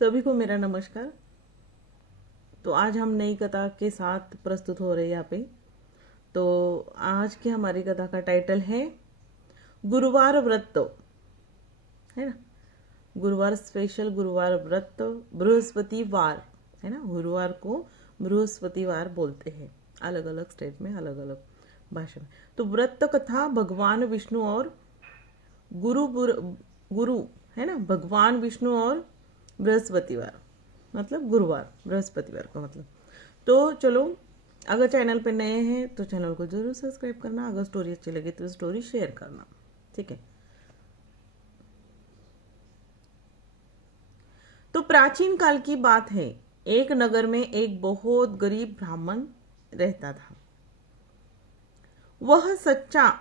सभी को मेरा नमस्कार। तो आज हम नई कथा के साथ प्रस्तुत हो रहे हैं यहाँ पे। तो आज की हमारी कथा का टाइटल है गुरुवार व्रत, है ना। गुरुवार स्पेशल गुरुवार व्रत, बृहस्पतिवार, है ना। गुरुवार को बृहस्पतिवार बोलते हैं, अलग अलग स्टेट में अलग अलग भाषा में। तो व्रत कथा भगवान विष्णु और गुरु गुरु, है ना, भगवान विष्णु और बृहस्पतिवार, मतलब गुरुवार, बृहस्पतिवार का मतलब। तो चलो, अगर चैनल पे नए हैं तो चैनल को जरूर सब्सक्राइब करना, अगर स्टोरी अच्छी लगे तो स्टोरी शेयर करना, ठीक है। तो प्राचीन काल की बात है, एक नगर में एक बहुत गरीब ब्राह्मण रहता था। वह सच्चा,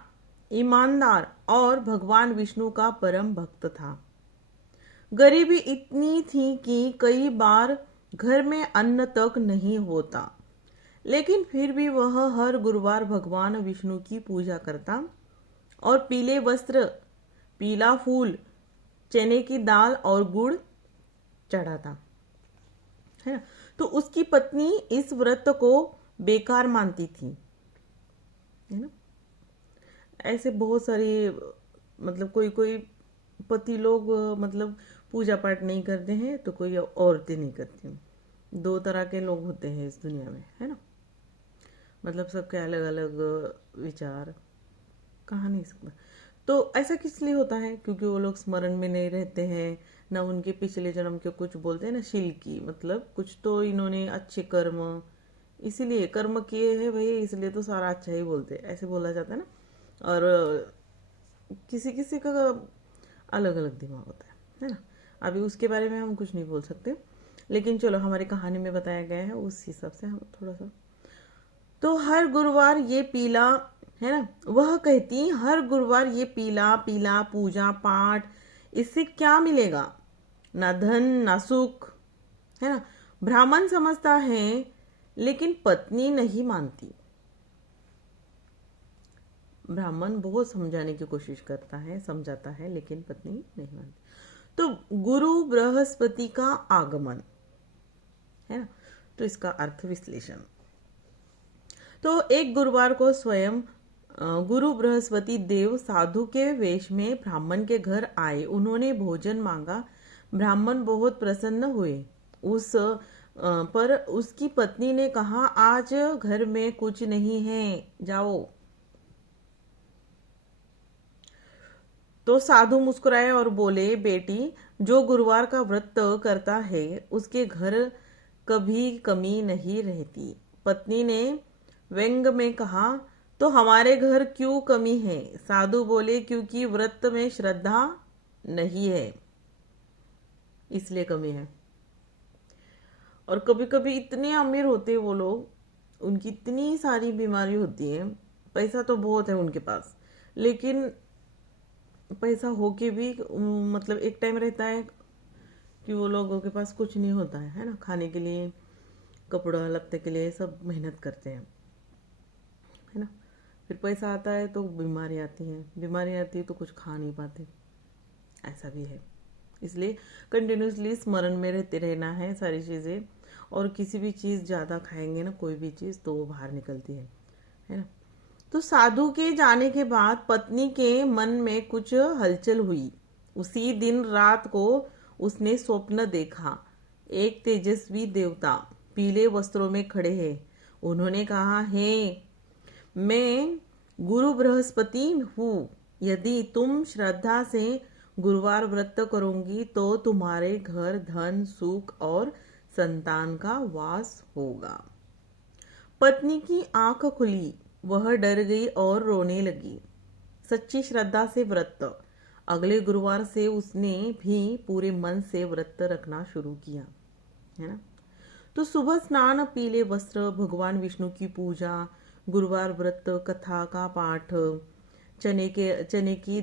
ईमानदार और भगवान विष्णु का परम भक्त था। गरीबी इतनी थी कि कई बार घर में अन्न तक नहीं होता, लेकिन फिर भी वह हर गुरुवार भगवान विष्णु की पूजा करता और पीले वस्त्र, पीला फूल, चने की दाल और गुड़ चढ़ाता, है ना। तो उसकी पत्नी इस व्रत को बेकार मानती थी, है ना। ऐसे बहुत सारी, मतलब कोई कोई पति लोग मतलब पूजा पाठ नहीं करते हैं, तो कोई औरतें नहीं करती। दो तरह के लोग होते हैं इस दुनिया में, है ना। मतलब सबके अलग अलग विचार, कहा नहीं सकता। तो ऐसा किस लिए होता है? क्योंकि वो लोग स्मरण में नहीं रहते हैं, ना उनके पिछले जन्म के कुछ बोलते हैं ना, शील की, मतलब कुछ तो इन्होंने अच्छे कर्म, इसीलिए कर्म किए हैं भाई, इसलिए तो सारा अच्छा ही बोलते हैं, ऐसे बोला जाता है ना। और किसी किसी का अलग अलग दिमाग होता है ना। अभी उसके बारे में हम कुछ नहीं बोल सकते, लेकिन चलो, हमारी कहानी में बताया गया है उस हिसाब से हम थोड़ा सा। तो हर गुरुवार ये पीला, है ना, वह कहती हर गुरुवार ये पीला पीला पूजा पाठ, इससे क्या मिलेगा? ना धन ना सुख, है ना। ब्राह्मण समझता है, लेकिन पत्नी नहीं मानती। ब्राह्मण बहुत समझाने की कोशिश करता है, समझाता है, लेकिन पत्नी नहीं मानती। तो गुरु बृहस्पति का आगमन, है ना। तो इसका अर्थ विश्लेषण। तो एक गुरुवार को स्वयं गुरु बृहस्पति देव साधु के वेश में ब्राह्मण के घर आए। उन्होंने भोजन मांगा। ब्राह्मण बहुत प्रसन्न हुए। पर उसकी पत्नी ने कहा, आज घर में कुछ नहीं है, जाओ। तो साधु मुस्कुराए और बोले, बेटी, जो गुरुवार का व्रत करता है उसके घर कभी कमी नहीं रहती। पत्नी ने व्यंग में कहा, तो हमारे घर क्यों कमी है? साधु बोले, क्योंकि व्रत में श्रद्धा नहीं है, इसलिए कमी है। और कभी कभी इतने अमीर होते हैं वो लोग, उनकी इतनी सारी बीमारी होती है, पैसा तो बहुत है उनके पास, लेकिन पैसा होके भी मतलब एक टाइम रहता है कि वो लोगों के पास कुछ नहीं होता है ना। खाने के लिए, कपड़ा लत्ते के लिए सब मेहनत करते हैं, है ना। फिर पैसा आता है तो बीमारी आती है, बीमारी आती है तो कुछ खा नहीं पाते, ऐसा भी है। इसलिए कंटिन्यूसली स्मरण में रहते रहना है सारी चीज़ें। और किसी भी चीज़ ज़्यादा खाएंगे ना, कोई भी चीज़, तो वो बाहर निकलती है ना। तो साधु के जाने के बाद पत्नी के मन में कुछ हलचल हुई। उसी दिन रात को उसने स्वप्न देखा, एक तेजस्वी देवता पीले वस्त्रों में खड़े हैं। उन्होंने कहा, हे, मैं गुरु बृहस्पति हूँ। यदि तुम श्रद्धा से गुरुवार व्रत करोगी तो तुम्हारे घर धन सुख और संतान का वास होगा। पत्नी की आंख खुली, वह डर गई और रोने लगी। सच्ची श्रद्धा से व्रत। अगले गुरुवार से उसने भी पूरे मन से व्रत रखना शुरू किया, है ना। तो सुबह स्नान, पीले वस्त्र, भगवान विष्णु की पूजा, गुरुवार व्रत, कथा का पाठ, चने की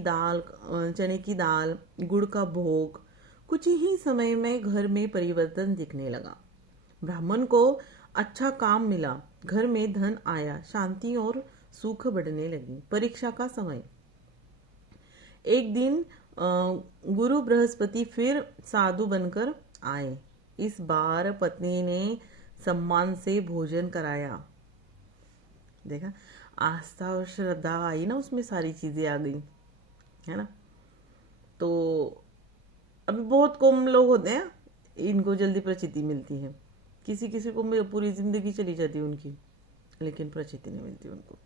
दाल, गुड़ का भोग। कुछ ही समय में घर में परिवर्तन दिखने लगा। ब्राह्मण को अच्छा काम मिला, घर में धन आया, शांति और सुख बढ़ने लगी। परीक्षा का समय। एक दिन गुरु बृहस्पति फिर साधु बनकर आए। इस बार पत्नी ने सम्मान से भोजन कराया। देखा, आस्था और श्रद्धा आई ना, उसमें सारी चीजें आ गई, है ना। तो अभी बहुत कम लोग होते हैं इनको जल्दी प्रचिति मिलती है। किसी किसी को पूरी जिंदगी चली जाती है उनकी, लेकिन प्रचिति नहीं मिलती उनको।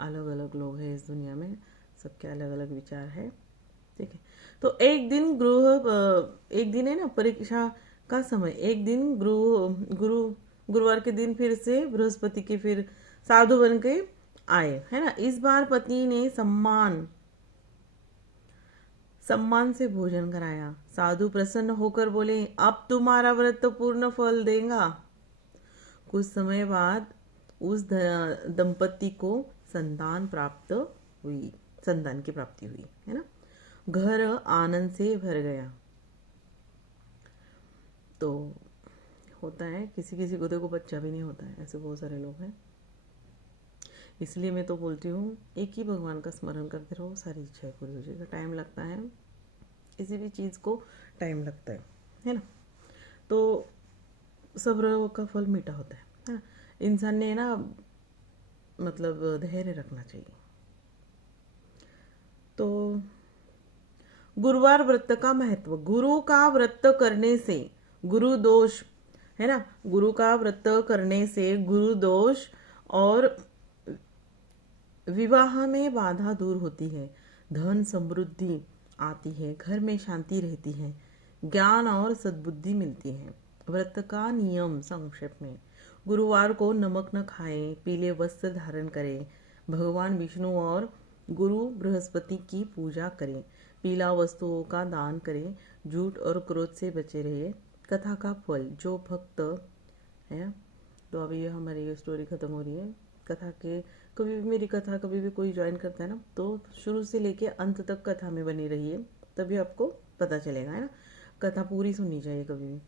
अलग अलग लोग हैं इस दुनिया में, सबके अलग अलग विचार है, ठीक है। तो एक दिन है ना परीक्षा का समय। एक दिन गुरुवार के दिन फिर से बृहस्पति के फिर साधु बन के आए, है ना। इस बार पत्नी ने सम्मान से भोजन कराया। साधु प्रसन्न होकर बोले, अब तुम्हारा व्रत पूर्ण फल देगा। कुछ समय बाद उस दंपति को संतान की प्राप्ति हुई, है ना। घर आनंद से भर गया। तो होता है किसी किसी को देखो बच्चा भी नहीं होता है, ऐसे बहुत सारे लोग हैं। इसलिए मैं तो बोलती हूँ एक ही भगवान का स्मरण करते रहो, सारी इच्छाएं पूरी हो जाएगी। टाइम लगता है, किसी भी चीज़ को टाइम लगता है ना। तो सब्र का फल मीठा होता है ना। इंसान ने ना मतलब धैर्य रखना चाहिए। तो गुरुवार व्रत का महत्व। गुरु का व्रत करने से गुरु दोष, है ना, गुरु का व्रत करने से गुरु दोष और विवाह में बाधा दूर होती है, धन समृद्धि आती है, घर में शांति रहती है, ज्ञान और सद्बुद्धि मिलती है। व्रत का नियम संक्षेप में। गुरुवार को नमक न खाएं, पीले वस्त्र धारण करें, भगवान विष्णु और गुरु बृहस्पति की पूजा करें, पीला वस्तुओं का दान करें, झूठ और क्रोध से बचे रहे। कथा का फल। जो भक्त है, तो अभी हमारी ये स्टोरी खत्म हो रही है। कथा के कभी भी मेरी कथा कभी भी कोई ज्वाइन करता है ना, तो शुरू से लेके अंत तक कथा में बनी रहिए, तभी आपको पता चलेगा, है ना। कथा पूरी सुननी चाहिए कभी भी।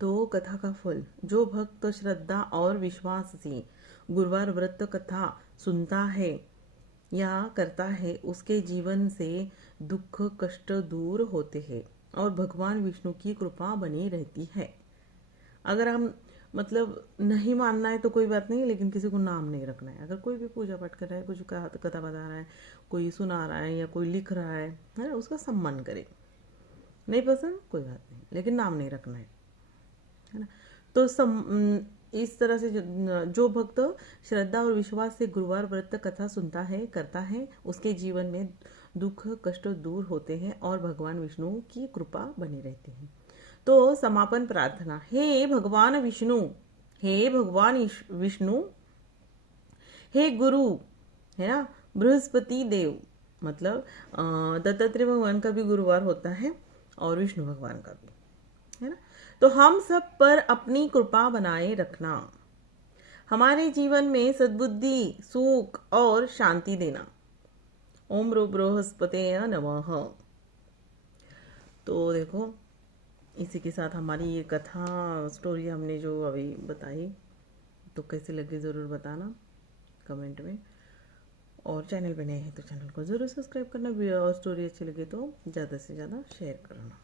तो कथा का फल। जो भक्त श्रद्धा और विश्वास से गुरुवार व्रत कथा सुनता है या करता है, उसके जीवन से दुख कष्ट दूर होते हैं और भगवान विष्णु की कृपा बनी रहती है। अगर हम मतलब नहीं मानना है तो कोई बात नहीं, लेकिन किसी को नाम नहीं रखना है। अगर कोई भी पूजा पाठ कर रहा है, कुछ कथा बता रहा है, कोई सुना रहा है या कोई लिख रहा है ना, उसका सम्मान करें। नहीं पसंद कोई बात नहीं, लेकिन नाम नहीं रखना है ना। तो इस तरह से जो भक्त श्रद्धा और विश्वास से गुरुवार व्रत कथा सुनता है करता है, उसके जीवन में दुख कष्ट दूर होते हैं और भगवान विष्णु की कृपा बनी रहती है। तो समापन प्रार्थना। हे भगवान विष्णु, हे भगवान विष्णु, हे गुरु, है ना, बृहस्पति देव, मतलब दत्तात्रेय भगवान का भी गुरुवार होता है और विष्णु भगवान का भी, है ना। तो हम सब पर अपनी कृपा बनाए रखना, हमारे जीवन में सद्बुद्धि सुख और शांति देना। ओम बृहस्पते नमः। तो देखो, इसी के साथ हमारी ये कथा स्टोरी हमने जो अभी बताई, तो कैसे लगे ज़रूर बताना कमेंट में। और चैनल पे नए हैं तो चैनल को ज़रूर सब्सक्राइब करना, और स्टोरी अच्छी लगे तो ज़्यादा से ज़्यादा शेयर करना।